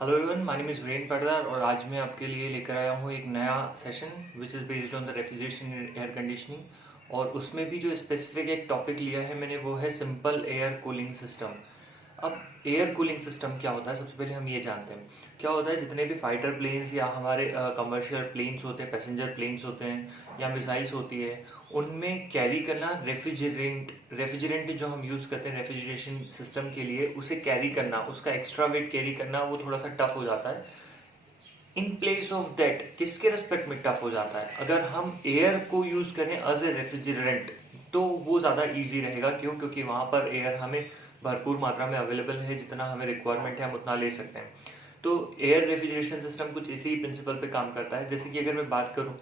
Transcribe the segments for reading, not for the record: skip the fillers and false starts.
Hello everyone, my name is Viren Patidar और आज मैं आपके लिए लेकर आया हूँ एक नया session which is based on the refrigeration air conditioning. और उसमें भी जो स्पेसिफिक एक टॉपिक लिया है मैंने वो है सिंपल एयर कूलिंग सिस्टम। अब एयर कूलिंग सिस्टम क्या होता है, सबसे पहले हम ये जानते हैं क्या होता है। जितने भी फाइटर प्लेन्स या हमारे कमर्शियल प्लेन्स होते हैं, पैसेंजर प्लेन्स होते हैं या मिसाइल्स होती है, उनमें कैरी करना रेफ्रिजरेंट जो हम यूज़ करते हैं रेफ्रिजरेशन सिस्टम के लिए, उसे कैरी करना, उसका एक्स्ट्रा वेट कैरी करना वो थोड़ा सा टफ हो जाता है। इन प्लेस ऑफ दैट किसके रेस्पेक्ट में टफ हो जाता है, अगर हम एयर को यूज़ करें एज ए रेफ्रिजरेंट तो वो ज़्यादा ईजी रहेगा। क्यों? क्योंकि वहाँ पर एयर हमें भरपूर मात्रा में अवेलेबल है, जितना हमें रिक्वायरमेंट है हम उतना ले सकते हैं। तो एयर रेफ्रिजरेशन सिस्टम कुछ इसी प्रिंसिपल पे काम करता है। जैसे कि अगर मैं बात करूँ,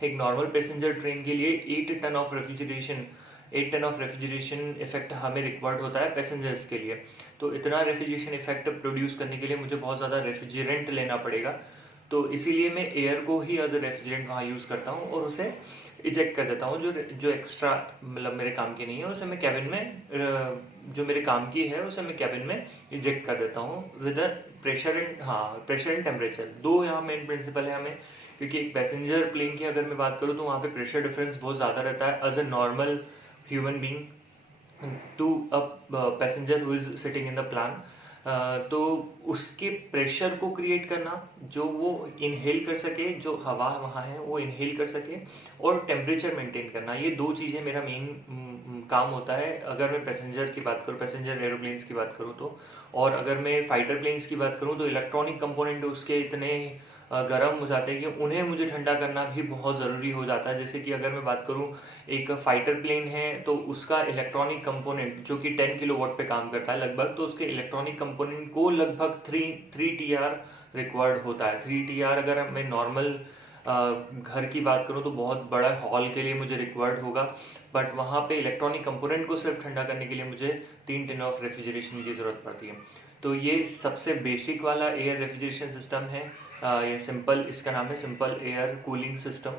एक नॉर्मल पैसेंजर ट्रेन के लिए 8 टन ऑफ रेफ्रिजरेशन इफेक्ट हमें रिक्वायर्ड होता है पैसेंजर्स के लिए। तो इतना रेफ्रिजरेशन इफेक्ट प्रोड्यूस करने के लिए मुझे बहुत ज़्यादा रेफ्रिजरेंट लेना पड़ेगा। तो इसीलिए मैं एयर को ही एज ए रेफ्रिजरेंट वहाँ यूज़ करता हूँ और उसे इजेक्ट कर देता हूँ। जो जो एक्स्ट्रा मतलब मेरे काम की नहीं है उसे मैं कैबिन में, जो मेरे काम की है उसे मैं कैबिन में इजेक्ट कर देता हूँ with pressure and pressure and temperature. दो यहाँ मेन प्रिंसिपल है हमें, क्योंकि एक पैसेंजर प्लेन की अगर मैं बात करूँ तो वहाँ पे प्रेशर डिफरेंस बहुत ज़्यादा रहता है as a normal human being to a passenger who is sitting in the plane. तो उसके प्रेशर को क्रिएट करना, जो वो इनहेल कर सके, जो हवा वहाँ है वो इनहेल कर सके, और टेम्परेचर मेंटेन करना, ये दो चीज़ें मेरा मेन काम होता है अगर मैं पैसेंजर की बात करूँ, पैसेंजर एरोप्लेन्स की बात करूँ तो। और अगर मैं फाइटर प्लेन्स की बात करूँ तो इलेक्ट्रॉनिक कंपोनेंट उसके इतने गर्म हो जाते हैं कि उन्हें मुझे ठंडा करना भी बहुत ज़रूरी हो जाता है। जैसे कि अगर मैं बात करूँ, एक फाइटर प्लेन है तो उसका इलेक्ट्रॉनिक कंपोनेंट जो कि 10 किलोवाट पे काम करता है लगभग, तो उसके इलेक्ट्रॉनिक कंपोनेंट को लगभग 3 TR रिक्वायर्ड होता है। 3 TR अगर मैं नॉर्मल घर की बात करूँ तो बहुत बड़ा हॉल के लिए मुझे रिक्वायर्ड होगा, बट वहाँ पे इलेक्ट्रॉनिक कंपोनेंट को सिर्फ ठंडा करने के लिए मुझे 3 टन ऑफ रेफ्रिजरेशन की ज़रूरत पड़ती है। तो ये सबसे बेसिक वाला एयर रेफ्रिजरेशन सिस्टम है। ये सिंपल, इसका नाम है सिंपल एयर कूलिंग सिस्टम।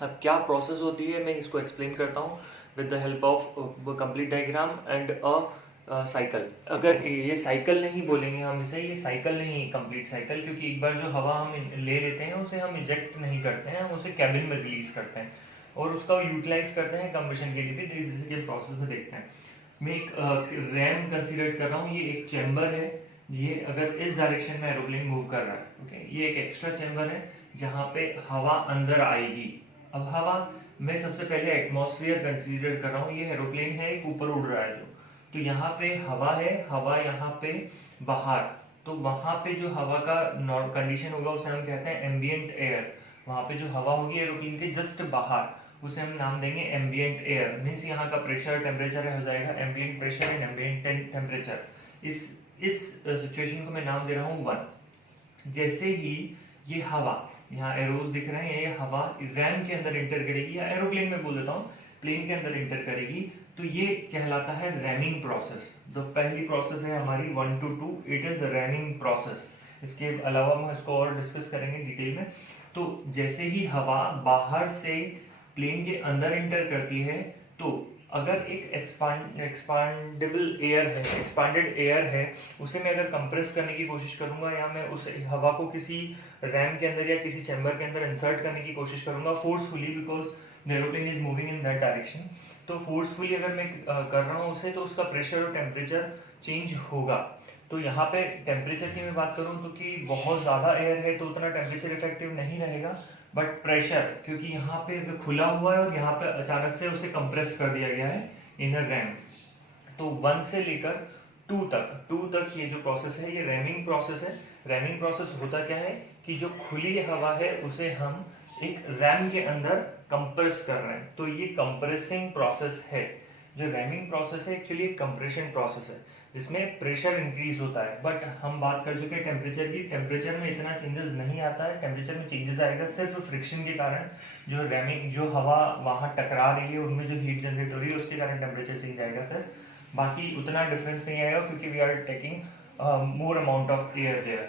अब क्या प्रोसेस होती है मैं इसको एक्सप्लेन करता हूँ with the help of complete diagram and a cycle. अगर ये साइकिल नहीं बोलेंगे हम इसे, ये साइकिल नहीं, कंप्लीट साइकिल, क्योंकि एक बार जो हवा हम ले लेते हैं उसे हम इजेक्ट नहीं करते हैं, हम उसे कैबिन में रिलीज करते हैं और उसका यूटिलाइज करते हैं कंबशन के लिए भी, जैसे कि प्रोसेस में देखते हैं। मैं एक रैम कंसीडर कर रहा हूँ, ये एक चैम्बर है। ये अगर इस डायरेक्शन में एरोप्लेन मूव कर रहा है, ओके, ये एक एक्स्ट्रा चैम्बर है जहाँ पे हवा अंदर आएगी। अब हवा, मैं सबसे पहले एटमॉस्फेयर कंसीडर कर रहा हूँ, ये एरोप्लेन है एक ऊपर उड़ रहा है जो, तो यहाँ पे हवा है, हवा यहाँ पे बाहर, तो वहां पे जो हवा का कंडीशन होगा उसे हम कहते हैं एम्बियंट एयर। वहां पे जो हवा होगी एरोप्लेन के जस्ट बाहर, उसे हम नाम देंगे एम्बियंट एयर। मीन्स यहाँ का प्रेशर टेम्परेचर हो जाएगा ambient pressure and ambient temperature. इस सिचुएशन को मैं नाम दे रहा हूँ 1। जैसे ही ये हवा, यहाँ एरोज दिख रहे हैं, ये हवा रैम के अंदर एंटर करेगी, या एरोप्लेन में बोल देता हूँ प्लेन के अंदर एंटर करेगी, तो ये कहलाता है रैमिंग प्रोसेस। तो पहली प्रोसेस है हमारी 1 to 2, it is ramming process. इसके अलावा हम इसको और डिस्कस करेंगे डिटेल में। तो जैसे ही हवा बाहर से प्लेन के अंदर एंटर करती है, तो अगर एक एक्सपांडेबल एयर है, एक्सपांडेड एयर है, उसे मैं अगर कंप्रेस करने की कोशिश करूंगा, या मैं उस हवा को किसी रैम के अंदर या किसी चैम्बर के अंदर इंसर्ट करने की कोशिश करूंगा forcefully, because the aeroplane is moving in that direction, तो फोर्सफुली अगर मैं कर रहा हूँ उसे, तो उसका प्रेशर और टेम्परेचर चेंज होगा। तो यहाँ पे टेम्परेचर की मैं बात करूँ तो कि बहुत ज़्यादा एयर है तो उतना टेम्परेचर इफेक्टिव नहीं रहेगा, बट प्रेशर, क्योंकि यहाँ पे खुला हुआ है और यहाँ पे अचानक से उसे कंप्रेस कर दिया गया है इनर रैम, तो 1 से लेकर 2 तक ये जो प्रोसेस है ये रैमिंग प्रोसेस है। रैमिंग प्रोसेस होता क्या है कि जो खुली हवा है उसे हम एक रैम के अंदर कंप्रेस कर रहे हैं, तो ये कंप्रेसिंग प्रोसेस है। जो रैमिंग प्रोसेस है एक्चुअली एक कंप्रेशन प्रोसेस है जिसमें प्रेशर इंक्रीज होता है। बट हम बात कर चुके हैं टेम्परेचर की, टेम्परेचर में इतना चेंजेस नहीं आता है। टेम्परेचर में चेंजेस आएगा सिर्फ फ्रिक्शन के कारण, जो रैमिंग, जो हवा वहां टकरा रही है उनमें जो हीट जनरेट हो रही है उसके कारण टेम्परेचर चेंज आएगा सर, बाकी उतना डिफरेंस नहीं आएगा क्योंकि we are taking more amount of air there.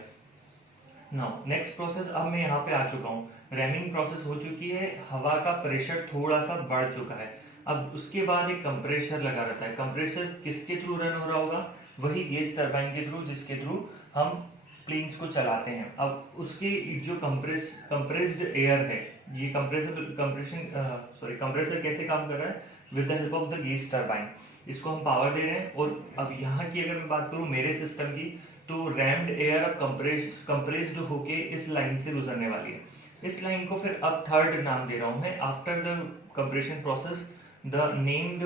Now next process, अब मैं यहाँ पे आ चुका हूँ, रैमिंग प्रोसेस हो चुकी है, हवा का प्रेशर थोड़ा सा बढ़ चुका है। अब उसके बाद एक कंप्रेसर लगा रहता है। कंप्रेसर किसके थ्रू रन हो रहा होगा? वही गैस टरबाइन के थ्रू, जिसके थ्रू हम प्लेन्स को चलाते हैं। अब उसके जो कंप्रेस्ड एयर है, ये कंप्रेसर कैसे काम कर रहा है, with the help of the gas turbine इसको हम पावर दे रहे हैं। और अब यहाँ की अगर मैं बात करूँ मेरे सिस्टम की, तो रैम्ड एयर अब कंप्रेस्ड होके इस लाइन से गुजरने वाली है। इस लाइन को फिर अब थर्ड नाम दे रहा हूँ मैं, after the compression process the named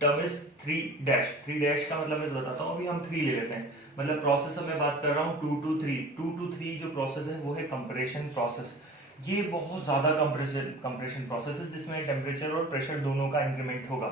term is 3 dash का मतलब मैं बताता हूँ, अभी हम 3 ले लेते हैं, मतलब प्रोसेस मैं बात कर रहा हूँ 2 to 3 जो प्रोसेस है वो है कंप्रेशन प्रोसेस। ये बहुत ज़्यादा कंप्रेशन प्रोसेस है जिसमें टेम्परेचर और प्रेशर दोनों का इंक्रीमेंट होगा,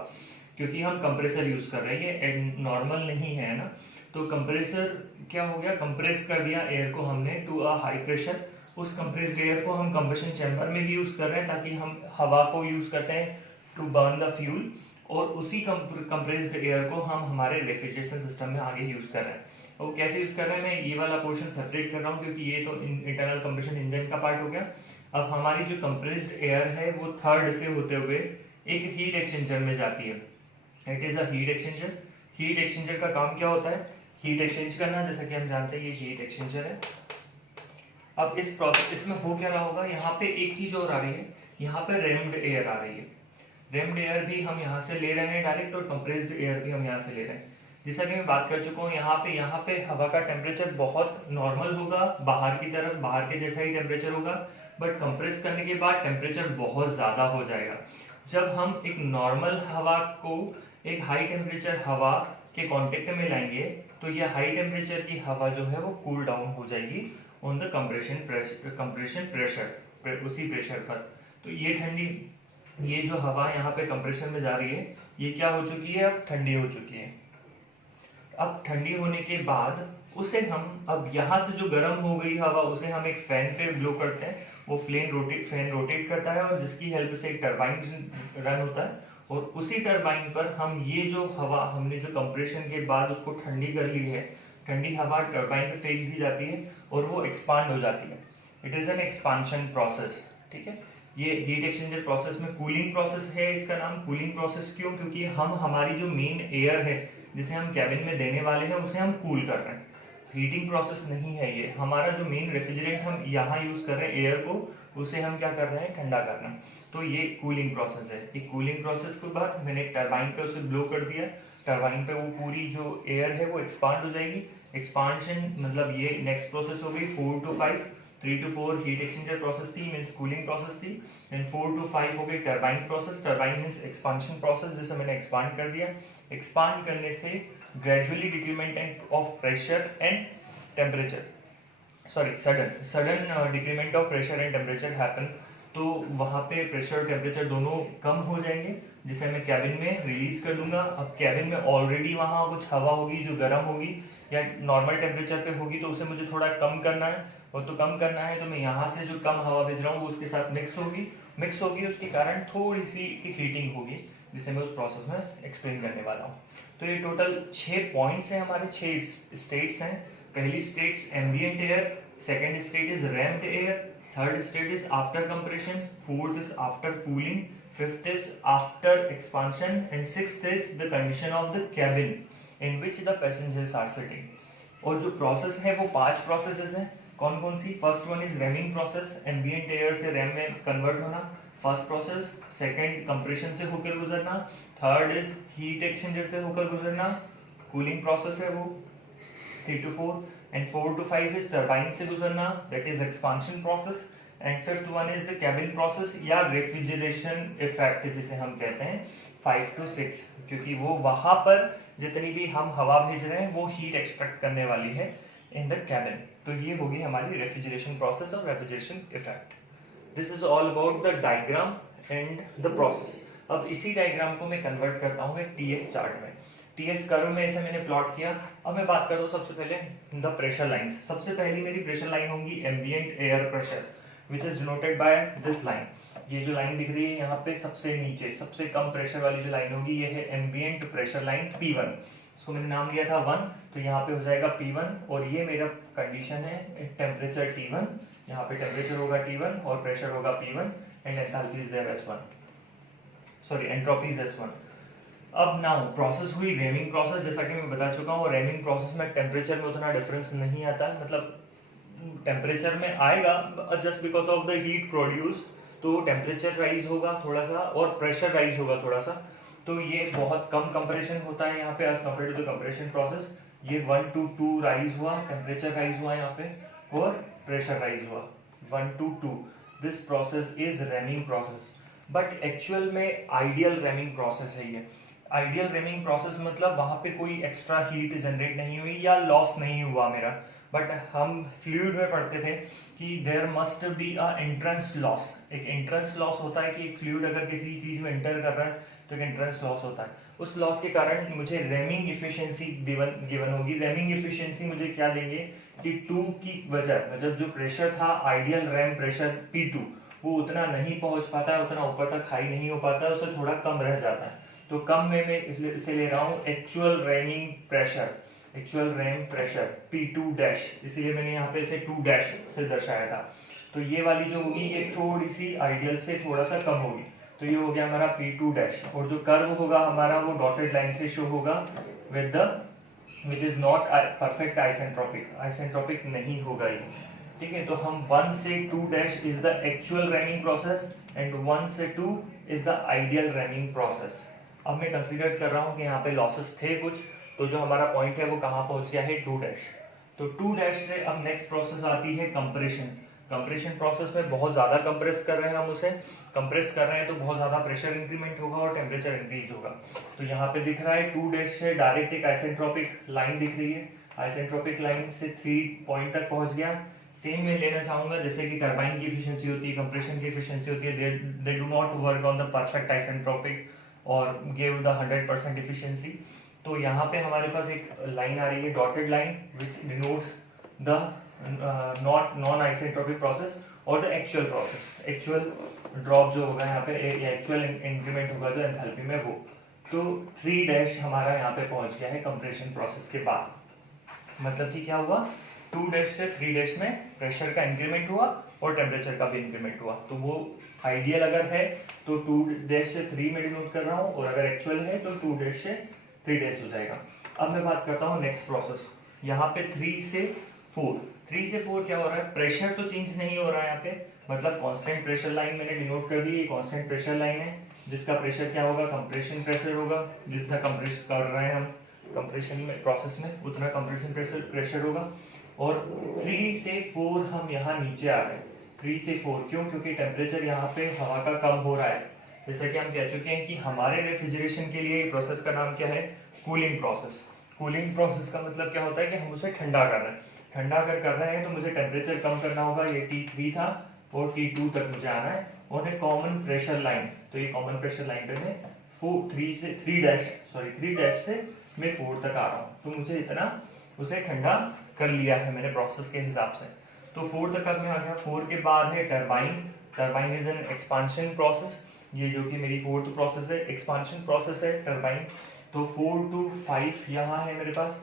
क्योंकि हम कंप्रेसर यूज कर रहे हैं, ये नॉर्मल नहीं है ना। तो कंप्रेसर क्या हो गया, कंप्रेस कर दिया एयर को हमने टू अ हाई प्रेशर। उस कंप्रेस्ड एयर को हम कंबशन चैम्बर में भी यूज कर रहे हैं, ताकि हम हवा को यूज करते हैं टू बर्न द फ्यूल, और उसी कंप्रेस्ड एयर को हम हमारे रेफ्रिजरेशन सिस्टम में आगे यूज कर रहे हैं। वो कैसे यूज कर रहे हैं, मैं ये वाला पोर्शन सेपरेट कर रहा हूँ, क्योंकि ये तो इंटरनल कंबशन इंजन का पार्ट हो गया। अब हमारी जो कंप्रेस्ड एयर है वो थर्ड से होते हुए एक हीट एक्सचेंजर में जाती है। It is a heat exchanger. Heat exchanger का काम क्या होता है, हीट एक्सचेंज करना, जैसा कि हम जानते हैं ये हीट एक्सचेंजर है। अब इस प्रोसेस इसमें हो क्या रहा होगा, यहाँ पे एक चीज और आ रही है, यहाँ पे रेम्ड एयर आ रही है। रेम्ड एयर भी हम यहाँ से ले रहे हैं डायरेक्ट, और कंप्रेस्ड एयर भी हम यहाँ से ले रहे हैं। जैसा कि मैं बात कर चुका हूँ, यहाँ पे हवा का टेम्परेचर बहुत नॉर्मल होगा, बाहर की तरफ बाहर के जैसा ही टेम्परेचर होगा, बट कंप्रेस करने के बाद टेम्परेचर बहुत ज्यादा हो जाएगा। जब हम एक नॉर्मल हवा को एक हाई टेम्परेचर हवा के कांटेक्ट में लाएंगे, तो ये हाई टेम्परेचर की हवा जो है वो कूल डाउन हो जाएगी ऑन द कंप्रेशन प्रेशर, उसी प्रेशर पर। तो ये जो हवा यहाँ पे कंप्रेशन में जा रही है, ये क्या हो चुकी है, अब ठंडी हो चुकी है। अब ठंडी होने के बाद उसे हम, अब यहाँ से जो गर्म हो गई हवा, उसे हम एक फैन पे ब्लो करते हैं। वो फैन रोटेट करता है, और जिसकी हेल्प से एक टरबाइन रन होता है, और उसी टरबाइन पर हम ये जो हवा हमने जो कंप्रेशन के बाद उसको ठंडी कर ली है, ठंडी हवा टरबाइन पे फेंक दी जाती है, और वो एक्सपांड हो जाती है। It is an expansion process, ठीक है। ये हीट एक्सचेंजर प्रोसेस में कूलिंग प्रोसेस है, इसका नाम कूलिंग प्रोसेस क्यों, क्योंकि हम हमारी जो मेन एयर है जिसे हम कैबिन में देने वाले हैं उसे हम कूल कर रहे हैं। हीटिंग प्रोसेस नहीं है ये, हमारा जो मेन रेफ्रिजरेंट हम यहाँ यूज कर रहे हैं एयर को, उसे हम क्या कर रहे हैं, ठंडा करना। तो ये कूलिंग प्रोसेस है। एक कूलिंग प्रोसेस के बाद मैंने टरबाइन पे उसे ब्लो कर दिया, टरबाइन पे वो पूरी जो एयर है वो एक्सपांड हो जाएगी। एक्सपांशन मतलब ये नेक्स्ट प्रोसेस हो गई 4 to 5, 3 to 4 heat exchanger process थी, मींस कूलिंग प्रोसेस थी। देन 4 to 5 हो गई turbine process, turbine means expansion process, जिसे मैंने एक्सपांड कर दिया। एक्सपांड करने से gradually decrement of pressure and temperature, sudden decrement of pressure and temperature happen. तो वहां पे प्रेशर और टेम्परेचर दोनों कम हो जाएंगे, जिसे मैं कैबिन में रिलीज कर दूंगा। अब कैबिन में ऑलरेडी वहां कुछ हवा होगी जो गर्म होगी या नॉर्मल टेम्परेचर पे होगी, तो उसे मुझे थोड़ा कम करना है, और तो कम करना है तो मैं यहाँ से जो कम हवा भेज रहा हूँ वो उसके साथ मिक्स होगी, उसके कारण थोड़ी सी हीटिंग होगी, जिसे मैं उस प्रोसेस में एक्सप्लेन करने वाला हूँ। तो ये टोटल 6 पॉइंट्स हैं, हमारे 6 स्टेट्स हैं। पहली state ambient air, second state is rammed air, third state is after compression, fourth is after cooling, fifth is after expansion, and sixth is the condition of the cabin in which the passengers are sitting. और जो process है वो 5 processes हैं। कौन कौन सी? First one is ramming process, ambient air से ram में कन्वर्ट होना, फर्स्ट प्रोसेस। सेकंड कंप्रेशन से होकर गुजरना, थर्ड इज हीट एक्सचेंजर से होकर गुजरना, कूलिंग प्रोसेस है वो 3 to 4, and 4 to 5 is turbine से गुजरना, that is expansion process, and fifth one is the cabin process या रेफ्रिजरेशन इफेक्ट जिसे हम कहते हैं 5 to 6, क्योंकि वो वहां पर जितनी भी हम हवा भेज रहे हैं वो हीट एक्सपेक्ट करने वाली है इन द कैबिन। तो ये होगी हमारी रेफ्रिजरेशन प्रोसेस और refrigeration effect. This is all about the diagram and the process. अब इसी डायग्राम को मैं कन्वर्ट करता हूँ एक टीएस चार्ट में। टीएस कर्व में ऐसे मैंने प्लॉट किया। अब मैं बात करता हूँ सबसे पहले द प्रेशर लाइंस। सबसे पहली मेरी प्रेशर लाइन होगी ambient air pressure, which is denoted by this line. ये जो लाइन दिख रही है यहाँ पे सबसे नीचे सबसे कम प्रेशर वाली जो लाइन होगी ये है एम्बिएंट प्रेशर लाइन P1। इसको मैंने नाम दिया था 1, तो यहाँ पे हो जाएगा P1, और ये मेरा कंडीशन है टेम्परेचर T1। यहाँ पे टेम्परेचर होगा T1 और प्रेशर होगा P1 and enthalpy is there S1, sorry entropy is S1। अब नाउ प्रोसेस हुई रेमिंग प्रोसेस, जैसा कि मैं बता चुका हूँ रेमिंग प्रोसेस में टेम्परेचर में उतना डिफरेंस नहीं आता है, मतलब टेम्परेचर में आएगा just because of the heat produce, तो टेम्परेचर राइज होगा थोड़ा सा और प्रेशर राइज होगा थोड़ा सा, तो ये बहुत कम कंप्रेशन होता है यहाँ पे as compare to the compression process. ये 1 to 2 राइज हुआ, टेम्परेचर राइज हुआ यहाँ पे और प्रेशर राइज हुआ 1 to 2। This process is रेमिंग process, but actual में आइडियल रेमिंग प्रोसेस है ये। आइडियल रेमिंग प्रोसेस मतलब वहां पे कोई एक्स्ट्रा हीट जनरेट नहीं हुई या लॉस नहीं हुआ मेरा, बट हम फ्लूइड में पढ़ते थे कि there must be a entrance loss. एक एंट्रेंस लॉस होता है कि एक फ्लूइड अगर किसी चीज में एंटर कर रहा है तो एक एंट्रेंस लॉस होता है, उस लॉस के कारण मुझे रेमिंग इफिशिएंसी गिवन होगी। रेमिंग इफिशिएंसी मुझे क्या देंगे कि 2 की वजह, मतलब जो प्रेशर था आइडियल रैम प्रेशर P2 वो उतना नहीं पहुंच पाता है, उतना ऊपर तक हाई नहीं हो पाता है, उससे थोड़ा कम रह जाता है, तो कम में मैं इसे ले रहा हूँ actual ramming pressure, actual ram pressure P2 dash, इसलिए मैंने यहाँ पे इसे 2 डैश से दर्शाया था। तो ये वाली जो होगी ये थोड़ी सी आइडियल से थोड़ा सा कम होगी, तो ये हो गया हमारा P2 डैश, और जो कर्व होगा हमारा वो डॉटेड लाइन से शो होगा with the which is not perfect isentropic, isentropic नहीं होगा ये, ठीक है। तो हम 1 से 2 dash is the actual rhyming process and 1 से 2 is the ideal rhyming process. अब मैं कंसीडर कर रहा हूँ कि यहाँ पे लॉसेस थे कुछ, तो जो हमारा पॉइंट है वो कहाँ पहुंच गया है 2 डैश। तो 2 डैश से अब नेक्स्ट प्रोसेस आती है कंप्रेशन। कंप्रेशन प्रोसेस में बहुत ज्यादा कंप्रेस कर रहे हैं हम उसे, कंप्रेस कर रहे हैं तो बहुत ज्यादा प्रेशर इंक्रीमेंट होगा और टेम्परेचर इंक्रीज होगा। तो यहाँ पे दिख रहा है 2 डैश से डायरेक्ट एक आइसेंट्रोपिक लाइन दिख रही है, आइसेंट्रोपिक लाइन से 3 पॉइंट तक पहुंच गया। सेम मैं लेना चाहूंगा जैसे कि टरबाइन की एफिशिएंसी होती है, कंप्रेशन की एफिशिएंसी होती है, they do not work on the perfect isentropic और गिव द 100% एफिशिएंसी। तो यहाँ पे हमारे पास एक लाइन आ रही है dotted line which denotes the non isentropic process और the actual process, actual drop जो होगा यहाँ पे, एक्चुअल इंक्रीमेंट होगा जो एंथैल्पी में वो। तो 3 डैश हमारा यहाँ पे पहुंच गया है कंप्रेशन प्रोसेस के बाद, मतलब कि क्या हुआ 2 डैश से 3 डैश में प्रेशर का इंक्रीमेंट हुआ और टेम्परेचर का भी इंक्रीमेंट हुआ। तो वो आइडियल अगर है तो 2 डैश से 3 में डिनोट कर रहा हूँ, और अगर एक्चुअल है तो 2 डैश से 3 डैश हो जाएगा। अब मैं बात करता हूँ नेक्स्ट प्रोसेस, यहाँ पे 3 से 4। 3 से 4 क्या हो रहा है, प्रेशर तो चेंज नहीं हो रहा है यहाँ पे, मतलब कांस्टेंट प्रेशर लाइन मैंने डिनोट कर दी, ये कांस्टेंट प्रेशर लाइन है जिसका प्रेशर क्या होगा, कंप्रेशन प्रेशर होगा, जितना कंप्रेस कर रहे हैं हम कंप्रेशन में प्रोसेस में उतना कंप्रेशन प्रेशर होगा। और 3 से 4 हम यहाँ नीचे आ गए, 3 से 4 क्यों, क्योंकि टेम्परेचर यहाँ पे हवा का कम हो रहा है। जैसा कि हम कह चुके हैं कि हमारे रेफ्रिजरेशन के लिए प्रोसेस का नाम क्या है, कूलिंग प्रोसेस। कूलिंग प्रोसेस का मतलब क्या होता है कि हम उसे ठंडा कर रहे हैं, ठंडा अगर कर रहे हैं तो मुझे टेम्परेचर कम करना होगा, ये T3 था और T2 तक मुझे आना है, और एक कॉमन प्रेशर लाइन, तो ये कॉमन प्रेशर लाइन पे मैं 3 डैश से मैं 4 तक आ रहा हूँ, तो मुझे इतना उसे ठंडा कर लिया है मैंने प्रोसेस के हिसाब से। तो 4 तक अब मैं आ गया। 4 के बाद है turbine. Turbine is an expansion process, ये जो कि मेरी 4th प्रोसेस है, एक्सपांशन प्रोसेस है टरबाइन। तो 4 to 5 यहाँ है मेरे पास,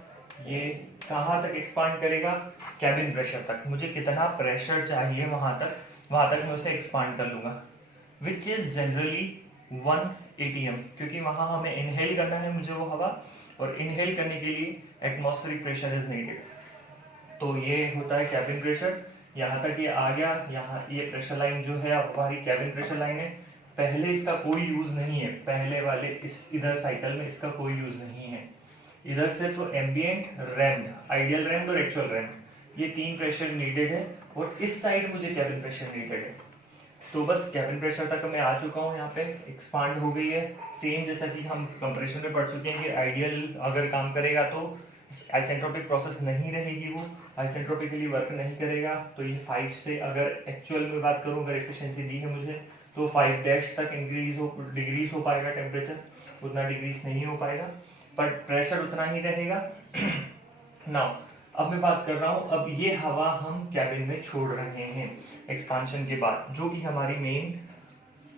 ये कहाँ तक एक्सपांड करेगा, कैबिन प्रेशर तक। मुझे कितना प्रेशर चाहिए वहां तक मैं उसे एक्सपांड कर लूंगा, विच इज जनरली 1 atm, क्योंकि वहां हमें इनहेल करना है मुझे वो हवा, और इनहेल करने के लिए एटमॉस्फेरिक प्रेशर इज नीडेड। तो ये होता है कैबिन प्रेशर, यहाँ तक ये आ गया। यहाँ ये प्रेशर लाइन जो है हमारी कैबिन प्रेशर लाइन है, पहले इसका कोई यूज नहीं है, पहले वाले इस इधर साइकिल में इसका कोई यूज नहीं है। इधर सिर्फ एम्बिएंट, रैम्ड, आइडियल रैम्ड और एक्चुअल रैम्ड, ये 3 प्रेशर नीडेड है, और इस साइड मुझे कैबिन प्रेशर नीडेड है। तो बस कैबिन प्रेशर तक मैं आ चुका हूँ, यहाँ पे एक्सपांड हो गई है। सेम जैसा कि हम कंप्रेशन में पढ़ चुके हैं कि आइडियल अगर काम करेगा तो आइसेंट्रोपिक प्रोसेस नहीं रहेगी, वो आइसेंट्रोपिकली वर्क नहीं करेगा। तो ये 5 से, अगर एक्चुअल में बात करूँ, अगर एफिशिएंसी दी है मुझे, तो 5 डैश तक डिग्रीज हो पाएगा टेम्परेचर, उतना डिग्रीज नहीं हो पाएगा, बट प्रेशर उतना ही रहेगा। नाउ अब मैं बात कर रहा हूं, अब ये हवा हम कैबिन में छोड़ रहे हैं एक्सपांशन के बाद, जो कि हमारी मेन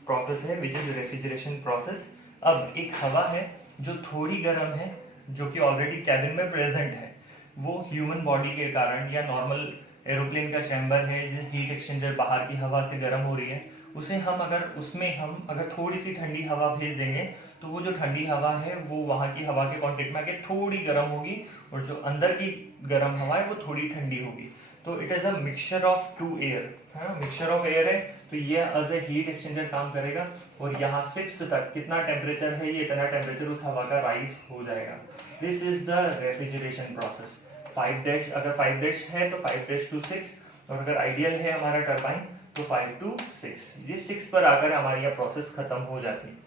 प्रोसेस है विच इज रेफ्रिजरेशन प्रोसेस। अब एक हवा है जो थोड़ी गर्म है, जो कि ऑलरेडी कैबिन में प्रेजेंट है, वो ह्यूमन बॉडी के कारण या नॉर्मल एरोप्लेन का चैम्बर है, जो हीट एक्सचेंजर बाहर की हवा से गर्म हो रही है, उसे हम अगर थोड़ी सी ठंडी हवा भेज देंगे तो वो जो ठंडी हवा है वो वहाँ की हवा के कांटेक्ट में आके थोड़ी गर्म होगी, और जो अंदर की गर्म हवा है वो थोड़ी ठंडी होगी। तो it is a mixture of two air, है ना, मिक्सचर ऑफ एयर है। तो ये एज ए हीट एक्सचेंजर काम करेगा, और यहाँ 6 तक कितना टेम्परेचर है, ये इतना टेम्परेचर उस हवा का राइज हो जाएगा। This is the refrigeration process. 5 dash, अगर 5 डैश है तो 5 डैश टू 6, और अगर आइडियल है हमारा टरबाइन तो 5 to 6। ये 6 पर आकर हमारी यह प्रोसेस खत्म हो जाती है।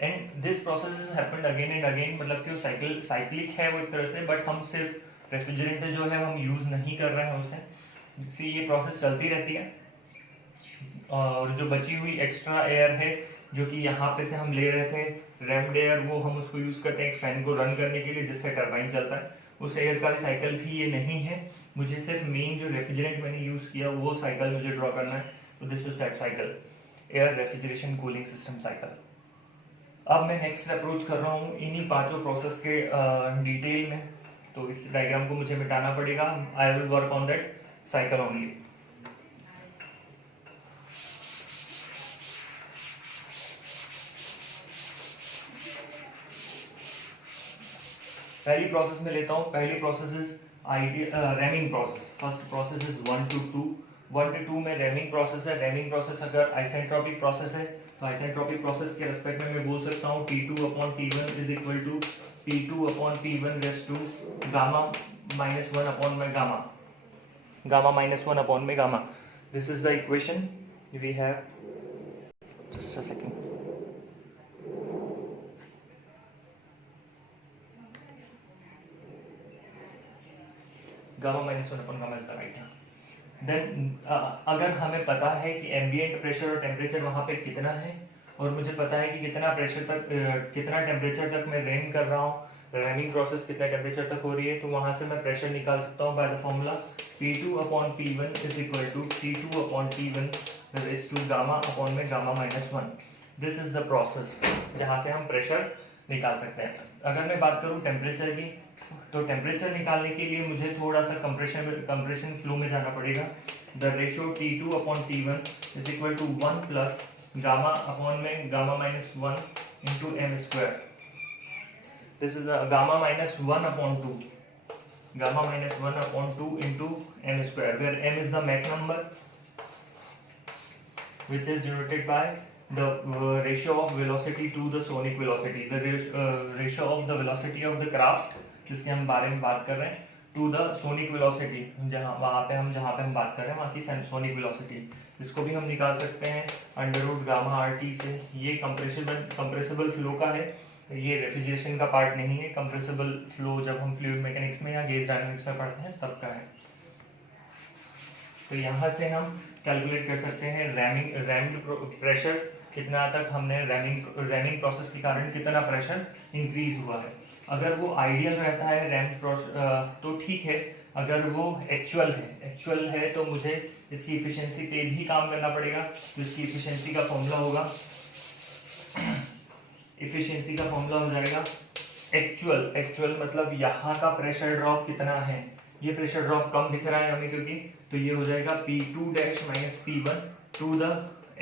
And this process is happened again and again, मतलब कि वो साइक्लिक है वो एक तरह से, बट हम सिर्फ रेफ्रिजरेंट जो है हम यूज नहीं कर रहे हैं उसे, इसलिए ये प्रोसेस चलती रहती है। और जो बची हुई एक्स्ट्रा एयर है जो कि यहाँ पे से हम ले रहे थे रैम्ड एयर, वो हम उसको यूज करते हैं एक फैन को रन करने के लिए जिससे टरबाइन चलता है। उस एयर का भी साइकिल भी ये नहीं है, मुझे सिर्फ मेन जो रेफ्रिजरेंट मैंने यूज किया वो साइकिल मुझे ड्रॉ करना है। तो this is that cycle, air refrigeration cooling system cycle. अब मैं नेक्स्ट अप्रोच कर रहा हूँ इन्हीं पांचों प्रोसेस के डिटेल में। तो इस डायग्राम को मुझे मिटाना पड़ेगा। I will work on that cycle only. पहली प्रोसेस में लेता हूँ। पहली process is ramming process. First process is 1 to 2। 1 to 2 में रैमिंग प्रोसेस है। रैमिंग प्रोसेस अगर आइसेंट्रोपिक प्रोसेस है तो आइसेंट्रोपिक प्रोसेस के रेस्पेक्ट में मैं बोल सकता हूँ T2/T1 is equal to P2/P1 raise to gamma minus 1 upon में गामा, गामा माइनस 1 अपॉन में gamma. This is the equation we have. Just a second. Gamma minus 1 upon gamma is the right. Then अगर हमें पता है कि ambient pressure और temperature वहाँ पे कितना है, और मुझे पता है कि कितना प्रेशर तक कितना टेम्परेचर तक मैं रैम कर रहा हूँ, रैमिंग प्रोसेस कितना टेम्परेचर तक हो रही है, तो वहाँ से मैं प्रेशर निकाल सकता हूँ by the formula P2/P1 is equal to T2/T1 raise to gamma upon में gamma minus 1। This is the process जहाँ से हम प्रेशर निकाल सकते हैं। अगर मैं बात करूँ टेम्परेचर की, तो टेम्परेचर निकालने के लिए मुझे थोड़ा सा कंप्रेशन फ्लो में जाना पड़ेगा। The ratio T2/T1 is equal to 1 plus gamma upon में gamma minus 1 into M square. This is gamma minus 1 upon 2, gamma minus 1 upon 2 into M square, where M is the Mach number which is denoted by the ratio of velocity to the sonic velocity, the ratio of the velocity of the craft जिसके हम बारे में बात कर रहे हैं, to the sonic velocity, जहाँ पे हम बात कर रहे हैं वहाँ की सोनिक वेलोसिटी। इसको भी हम निकाल सकते हैं under root gamma R T से। ये कंप्रेसिबल फ्लो का है, ये रेफ्रिजरेशन का पार्ट नहीं है। कंप्रेसिबल फ्लो जब हम फ्लूइड मैकेनिक्स में या गैस डायनामिक्स में पढ़ते हैं तब का है। तो यहाँ से हम कैलकुलेट कर सकते हैं रैमिंग प्रेशर कितना तक हमने रैमिंग प्रोसेस के कारण कितना प्रेशर इंक्रीज हुआ है। अगर वो आइडियल रहता है रैम तो ठीक है, अगर वो एक्चुअल है तो मुझे इसकी इफिशिएंसी पे भी काम करना पड़ेगा। तो इसकी इफिशिएंसी का फॉर्मूला होगा, इफिशिएंसी का फॉर्मूला हो जाएगा एक्चुअल मतलब यहाँ का प्रेशर ड्रॉप कितना है। ये प्रेशर ड्रॉप कम दिख रहा है हमें क्योंकि, तो ये हो जाएगा P2 dash minus P1 to the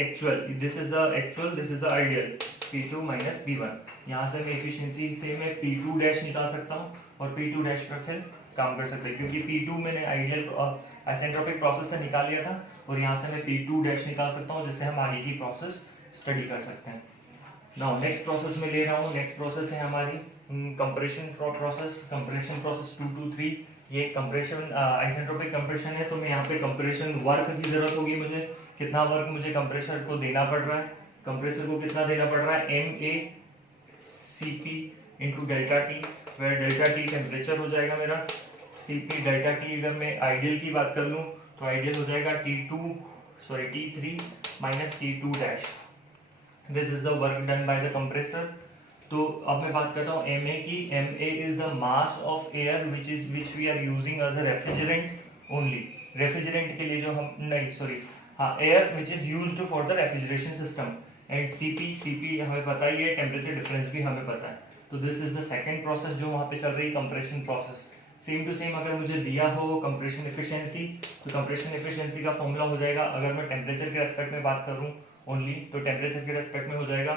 actual. This is the actual, this is the ideal, P2 minus P1। यहाँ से मैं एफिशिएंसी से मैं P2 डैश निकाल सकता हूँ और P2 डैश पर फिर काम कर सकते हैं, क्योंकि P2 मैंने आइडियल आइसेंट्रोपिक प्रोसेस से निकाल लिया था और यहाँ से मैं P2 डैश निकाल सकता हूँ, जिससे हम आगे की प्रोसेस स्टडी कर सकते हैं। नाउ नेक्स्ट प्रोसेस में ले रहा हूँ। नेक्स्ट प्रोसेस है हमारी कंप्रेशन प्रोसेस 2 to 3। ये कंप्रेशन आइसेंट्रोपिक कंप्रेशन है, तो मैं यहाँ पे कंप्रेशन वर्क की जरूरत होगी। मुझे कितना वर्क मुझे कंप्रेसर को देना पड़ रहा है, कंप्रेसर को कितना देना पड़ रहा है, MACP into delta T, where delta T temperature हो जाएगा मेरा, CP डेल्टा टी। अगर मैं आइडियल की बात कर लूँ तो आइडियल हो जाएगा T3 minus T2 dash. This is the work done by the compressor. तो अब मैं बात करता हूँ MA की। MA is the mass of air which we are using as a refrigerant only. Refrigerant के लिए जो हम air which is used for the refrigeration system. And CP हमें पता ही है, टेम्परेचर डिफरेंस भी हमें पता है। तो this is the second process जो वहाँ पे चल रही है, compression process. Same to same अगर मुझे दिया हो कंप्रेशन एफिशिएंसी, तो कंप्रेशन एफिशिएंसी का फॉर्मूला हो जाएगा, अगर मैं टेम्परेचर के एस्पेक्ट में बात करूँ ओनली, तो टेम्परेचर के रेस्पेक्ट में हो जाएगा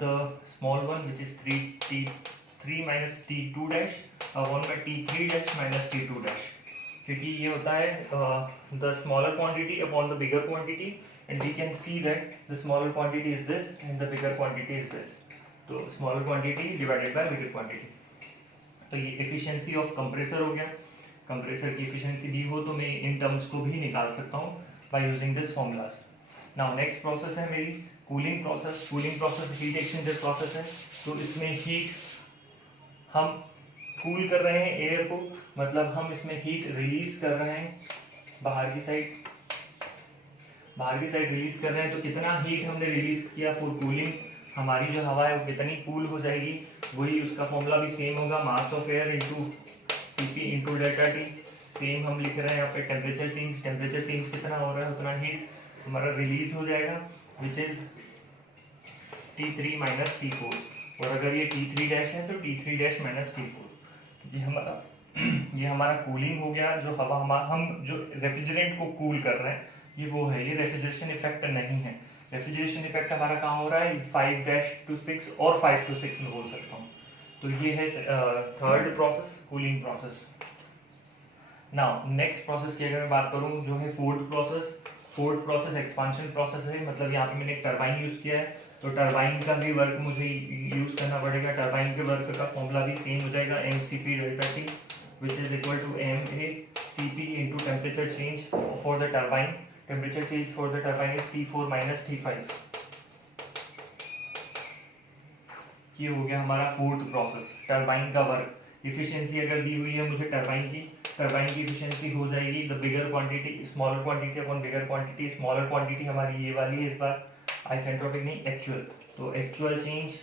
the small one which is 3 minus T2 dash upon में T3 dash minus T2 dash, क्योंकि ये होता है the smaller quantity upon the bigger quantity, and we can see that the smaller quantity is this and the bigger quantity is this, तो smaller quantity divided by bigger quantity. तो ये efficiency of compressor हो गया। Compressor की efficiency दी हो तो मैं in terms को भी निकाल सकता हूँ by using this formulas. Now next process है मेरी cooling process. Cooling process heat exchanger process है, तो इसमें हीट हम कूल कर रहे हैं एयर को, मतलब हम इसमें हीट रिलीज कर रहे हैं बाहर की साइड रिलीज कर रहे हैं। तो कितना हीट हमने रिलीज किया फॉर कूलिंग, हमारी जो हवा है वो कितनी कूल हो जाएगी, वही उसका फॉर्मूला भी सेम होगा, मास of air into Cp into delta T. Same हम लिख रहे हैं यहाँ पे टेम्परेचर चेंज कितना हो रहा है उतना हीट हमारा रिलीज हो जाएगा, which is T3 minus T4, और अगर ये T3 डैश है तो T3 डैश माइनस T4। ये हमारा कूलिंग हो गया। जो हवा हम जो रेफ्रिजरेंट को कूल कर रहे हैं ये वो है, ये रेफ्रिजरेशन इफेक्ट नहीं है। रेफ्रिजरेशन इफेक्ट हमारा कहाँ हो रहा है 5 डैश टू 6 और 5 to 6 में बोल सकता हूँ। तो ये है third process, cooling process. Now next process की अगर मैं बात करूँ जो है फोर्थ प्रोसेस एक्सपांशन प्रोसेस है, मतलब यहाँ पे मैंने एक टरबाइन यूज किया है, तो टरबाइन का भी वर्क मुझे यूज करना पड़ेगा। टरबाइन के वर्क का फॉर्मूला भी सेम हो जाएगा, mCp delta T which is equal to MACP into temperature change for the turbine. Temperature change for the turbine is T4 minus T5। ये हो गया हमारा फोर्थ प्रोसेस, टरबाइन का वर्क। इफिशिएंसी अगर दी हुई है मुझे टरबाइन की इफिशिएंसी हो जाएगी the bigger quantity smaller quantity upon bigger quantity. Smaller quantity हमारी ये वाली है इस बार, आइसेंट्रोपिक नहीं एक्चुअल, तो एक्चुअल चेंज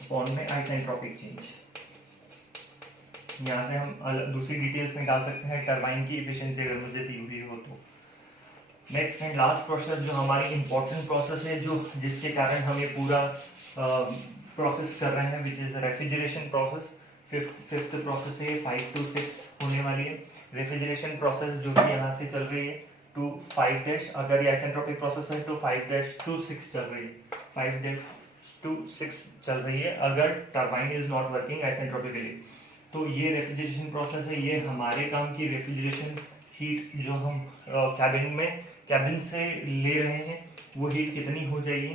अपॉन में आइसेंट्रोपिक चेंज। यहाँ से हम दूसरी डिटेल्स निकाल सकते हैं टरबाइन की इफिशिएंसी अगर मुझे दी हुई हो तो। नेक्स्ट एंड लास्ट प्रोसेस जो हमारी इंपॉर्टेंट प्रोसेस है, जो जिसके कारण हम ये पूरा प्रोसेस कर रहे हैं, which is refrigeration process. Fifth process है 5 to 6 होने वाली है रेफ्रिजरेशन प्रोसेस, जो कि यहाँ से चल रही है टू 5 डैश। अगर ये आइसेंट्रोपिक प्रोसेस है तो 5 डैश टू 6 चल रही है, 5 डैश टू 6 चल रही है अगर टरबाइन इज नॉट वर्किंग आइसेंट्रोपिकली। तो ये रेफ्रिजरेशन प्रोसेस है, ये हमारे काम की रेफ्रिजरेशन हीट जो हम कैबिन से ले रहे हैं वो हीट कितनी हो जाएगी,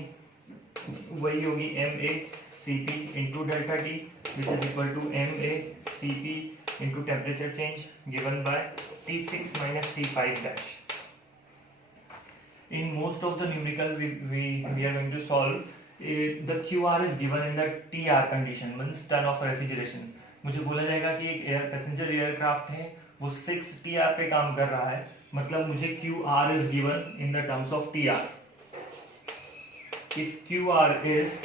वही होगी MACP into delta T which is equal to MACP into temperature change given by T6 minus T5 dash. In most of the numerical we are going to solve, the QR is given in the TR condition, means ton of refrigeration। मुझे बोला जाएगा कि एक passenger aircraft है वो 6 TR पे काम कर रहा है, मतलब मुझे QR is given in the terms of TR। If QR is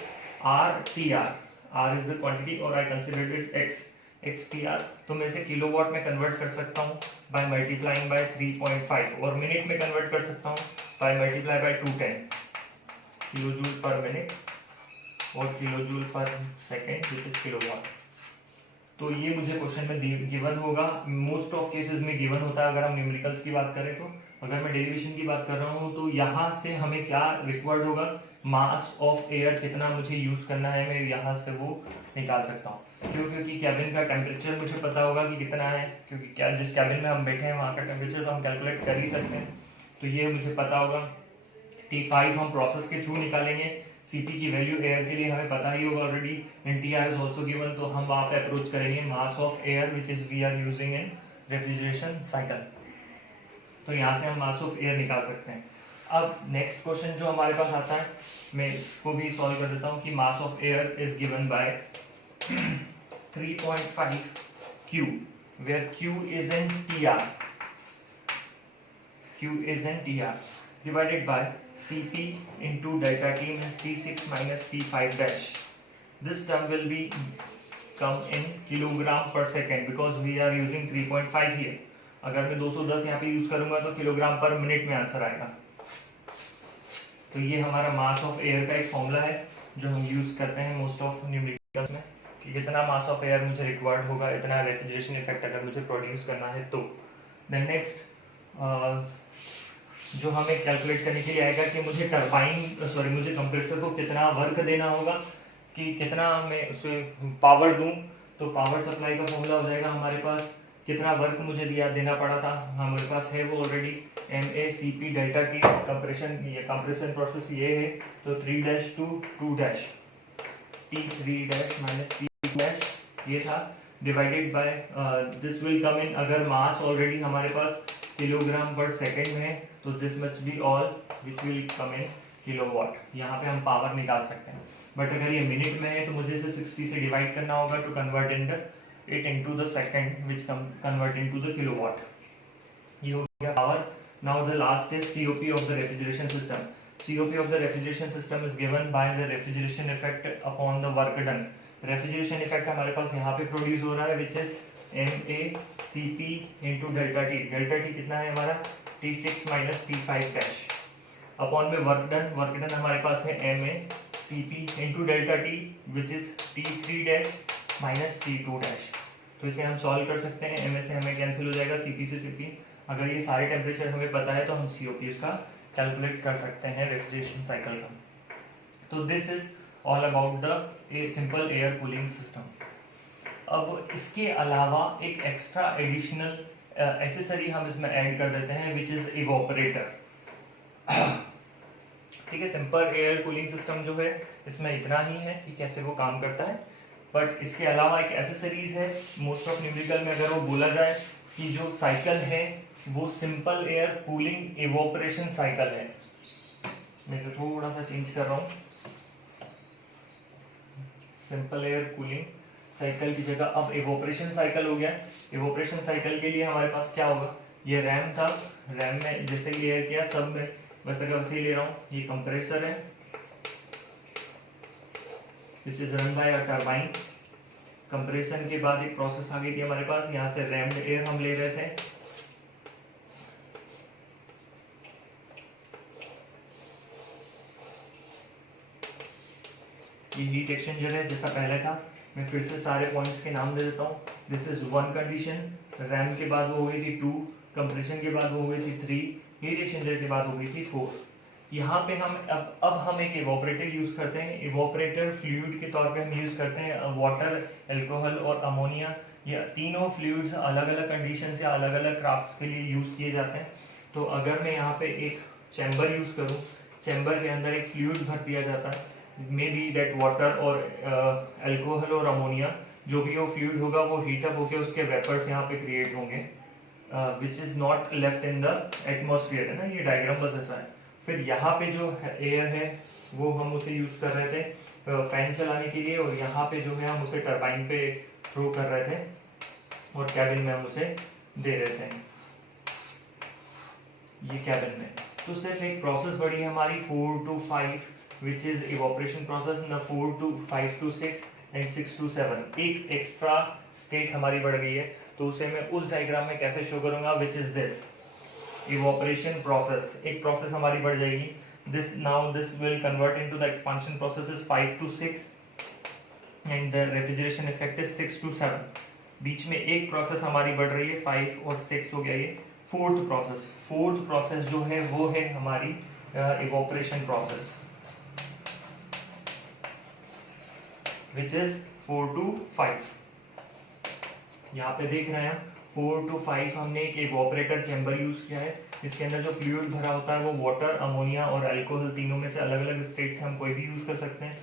RTR, R is the quantity और I considered it XTR, तो मैं इसे किलोवाट में कन्वर्ट कर सकता हूँ बाय मल्टीप्लाइंग बाय 3.5, और मिनट में कन्वर्ट कर सकता हूँ बाय मल्टीप्लाई बाय 210 किलोजूल पर मिनट और किलोजूल पर सेकेंड विच इज किलोवाट। तो ये मुझे क्वेश्चन में गिवन होगा, मोस्ट ऑफ केसेस में गिवन होता है अगर हम न्यूमेरिकल्स की बात करें तो। अगर मैं डेरिवेशन की बात कर रहा हूँ तो यहाँ से हमें क्या रिक्वायर्ड होगा, मास ऑफ एयर कितना मुझे यूज करना है, मैं यहाँ से वो निकाल सकता हूँ। क्योंकि कैबिन का टेम्परेचर मुझे पता होगा कि कितना है, क्योंकि क्या जिस कैबिन में हम बैठे हैं वहाँ का टेम्परेचर तो हम कैलकुलेट कर ही सकते हैं, तो ये मुझे पता होगा। T5 हम प्रोसेस के थ्रू निकालेंगे, Cp की वैल्यू एयर के लिए हमें पता ही होगा already, and TR is also given, तो हम वहाँ पे अप्रोच करेंगे mass of air which is we are using in refrigeration cycle. तो यहाँ से हम मास ऑफ एयर निकाल सकते हैं। अब नेक्स्ट क्वेश्चन जो हमारे पास आता है मैं इसको भी सॉल्व कर देता हूँ कि मास of air is given by 3.5 Q, where Q is in TR, divided by Cp into delta T means T6 minus T5 dash. This term will be come in kilogram per second because we are using 3.5 here. अगर मैं 210 यहाँ पे use करूंगा तो kilogram पर minute में answer आएगा। तो ये हमारा मास ऑफ एयर का एक फॉर्मूला है जो हम यूज करते हैं मोस्ट ऑफ न्यूमेरिकल्स में, कि कितना मास ऑफ एयर मुझे रिक्वायर्ड होगा, इतना रेफ्रिजरेशन इफेक्ट अगर मुझे प्रोड्यूस करना है तो। देन नेक्स्ट जो हमें कैलकुलेट करने के लिए आएगा कि मुझे कंप्रेसर को कितना वर्क देना होगा, कि कितना मैं उसे पावर दूं। तो पावर सप्लाई का फॉर्मूला हो जाएगा हमारे पास, कितना वर्क मुझे देना पड़ा था, हमारे पास है वो already, MACP delta T. Compression process ये है, तो 3 टू 2 T3 माइनस T2 ये था, divided by this will come in, अगर मास ऑलरेडी हमारे पास किलोग्राम पर सेकेंड में है तो this must be all which will come in kilowatt. यहाँ पे हम पावर निकाल सकते हैं, बट अगर ये मिनट में है तो मुझे इसे 60 से डिवाइड करना होगा to convert it into the second which convert into the kilowatt. ये हो गया power. Now the last is COP of the refrigeration system. COP of the refrigeration system is given by the refrigeration effect upon the work done. Refrigeration effect हमारे पास यहाँ पे produce हो रहा है which is MACP into delta T। delta T कितना है हमारा, T6 minus T5 dash upon में वर्क डन हमारे पास है MACP into delta T which is T3 dash minus T2 dash। तो इसे हम सॉल्व कर सकते हैं, MA से हमें कैंसिल हो जाएगा, CP से CP। अगर ये सारे टेम्परेचर हमें पता है तो हम COP इसका कैलकुलेट कर सकते हैं रेफ्रिजरेशन साइकिल का। तो this is all about the simple air cooling system. अब इसके अलावा एक एक्स्ट्रा एडिशनल एसेसरी हम इसमें ऐड कर देते हैं विच इज इवोपरेटर। ठीक है, सिंपल एयर कूलिंग सिस्टम जो है इसमें इतना ही है कि कैसे वो काम करता है, बट इसके अलावा एक एसेसरीज है। मोस्ट ऑफ न्यूमेरिकल में अगर वो बोला जाए कि जो साइकिल है वो simple air cooling evaporation cycle है। मैं इसे थोड़ा सा चेंज कर रहा हूं, सिंपल एयर कूलिंग साइकिल की जगह अब इवोपरेशन साइकिल हो गया। इवोपरेशन साइकिल के लिए हमारे पास क्या होगा, ये रैम था, रैम में जैसे कि एयर किया सब में वैसे का वैसे ही ले रहा हूं। ये कंप्रेसर है which is run by a turbine. Compression के बाद एक प्रोसेस आ गई थी हमारे पास, यहाँ से रैम्ड एयर हम ले रहे थे। ये हीट एक्सचेंजर है जैसा पहले था। मैं फिर से सारे पॉइंट्स के नाम दे देता हूँ। दिस इज 1 कंडीशन, रैम के बाद वो हो गई थी 2, कंप्रेशन के बाद वो हो गई थी 3, हीट एक्सचेंजर के बाद हो गई थी 4। यहाँ पे हम अब हम एक इवोपरेटर यूज करते हैं। इवोपरेटर फ्लूइड के तौर पे हम यूज करते हैं वाटर, अल्कोहल और अमोनिया। ये तीनों फ्लूइड्स अलग अलग कंडीशन से अलग अलग क्राफ्ट्स के लिए यूज किए जाते हैं। तो अगर मैं यहाँ पे एक चैम्बर यूज करूँ, चैम्बर के अंदर एक फ्लूइड भर दिया जाता है, मे बी दैट वाटर और अल्कोहल और अमोनिया, जो भी वो फ्लूइड होगा वो हीट अप होकर उसके वेपर्स यहाँ पे क्रिएट होंगे which is not left in the atmosphere, है ना। ये डायग्राम बस ऐसा है। फिर यहाँ पे जो एयर है वो हम उसे यूज कर रहे थे फैन चलाने के लिए, और यहाँ पे जो है हम उसे टरबाइन पे थ्रो कर रहे थे और कैबिन में हम उसे दे रहे थे, ये कैबिन में। तो सिर्फ एक प्रोसेस बढ़ी है हमारी 4 to 5 which is evaporation process, न 4 to 5 to 6 and 6 to 7 एक एक्स्ट्रा स्टेट हमारी बढ़ गई है। तो उसे मैं उस डायग्राम में कैसे शो करूंगा, which is this evaporation process। एक प्रोसेस हमारी बढ़ जाएगी। This will convert into the expansion processes 5 to 6 and the refrigeration effect is 6 to 7। बीच में एक प्रोसेस हमारी बढ़ रही है, 5 और 6 हो गया ये फोर्थ प्रोसेस जो है वो है हमारी evaporation process which is 4 to 5। यहाँ पे देख रहे हैं 4 to 5 हमने एक इवोपरेटर चैम्बर यूज किया है। इसके अंदर जो फ्लूइड भरा होता है वो वाटर, अमोनिया और अल्कोहल, तीनों में से अलग अलग स्टेट से हम कोई भी यूज कर सकते हैं,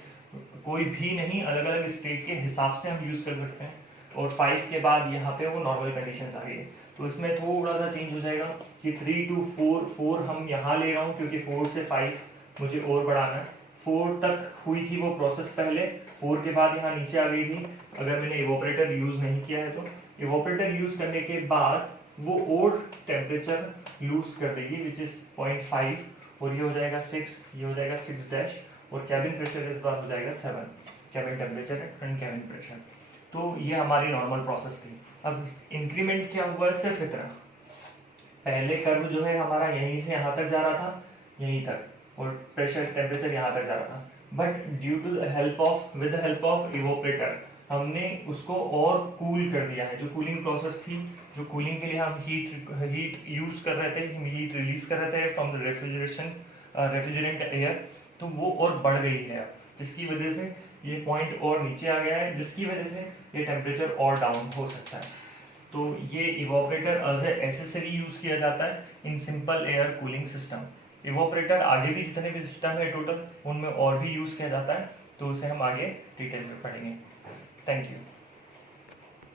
कोई भी नहीं, अलग अलग स्टेट के हिसाब से हम यूज कर सकते हैं। और 5 के बाद यहाँ पे वो नॉर्मल कंडीशंस आ गई। तो इसमें थोड़ा सा चेंज हो जाएगा कि 3 to 4 हम यहाँ ले रहा हूँ क्योंकि 4 से 5 मुझे और बढ़ाना है। 4 तक हुई थी वो प्रोसेस पहले, 4 के बाद यहाँ नीचे आ गई थी अगर मैंने इवोपरेटर यूज नहीं किया है। तो इवोपरेटर यूज करने के बाद वो और टेम्परेचर लूज कर देगी विच इज 0.5, और ये हो जाएगा 6, ये हो जाएगा 6 डैश, और कैबिन प्रेशर इस बार हो जाएगा 7। Cabin temperature and cabin pressure. तो ये हमारी नॉर्मल प्रोसेस थी। अब इंक्रीमेंट क्या हुआ है, सिर्फ इतना, पहले कर्व जो है हमारा यहीं से यहाँ तक जा रहा था, यहीं तक, और प्रेशर टेम्परेचर यहाँ तक जा रहा था। But due to the help of evaporator हमने उसको और कूल कर दिया है। जो कूलिंग प्रोसेस थी, जो कूलिंग के लिए हम हीट यूज कर रहे थे, हीट रिलीज कर रहे थे फ्रॉम द रेफ्रिजरेंट एयर, तो वो और बढ़ गई है अब, जिसकी वजह से ये पॉइंट और नीचे आ गया है, जिसकी वजह से ये टेम्परेचर और डाउन हो सकता है। तो ये evaporator as a accessory use किया जाता है in simple air cooling system. Evaporator आगे भी जितने भी सिस्टम है टोटल, उनमें और भी यूज किया जाता है, तो उसे हम आगे डिटेल में पढ़ेंगे। Thank you.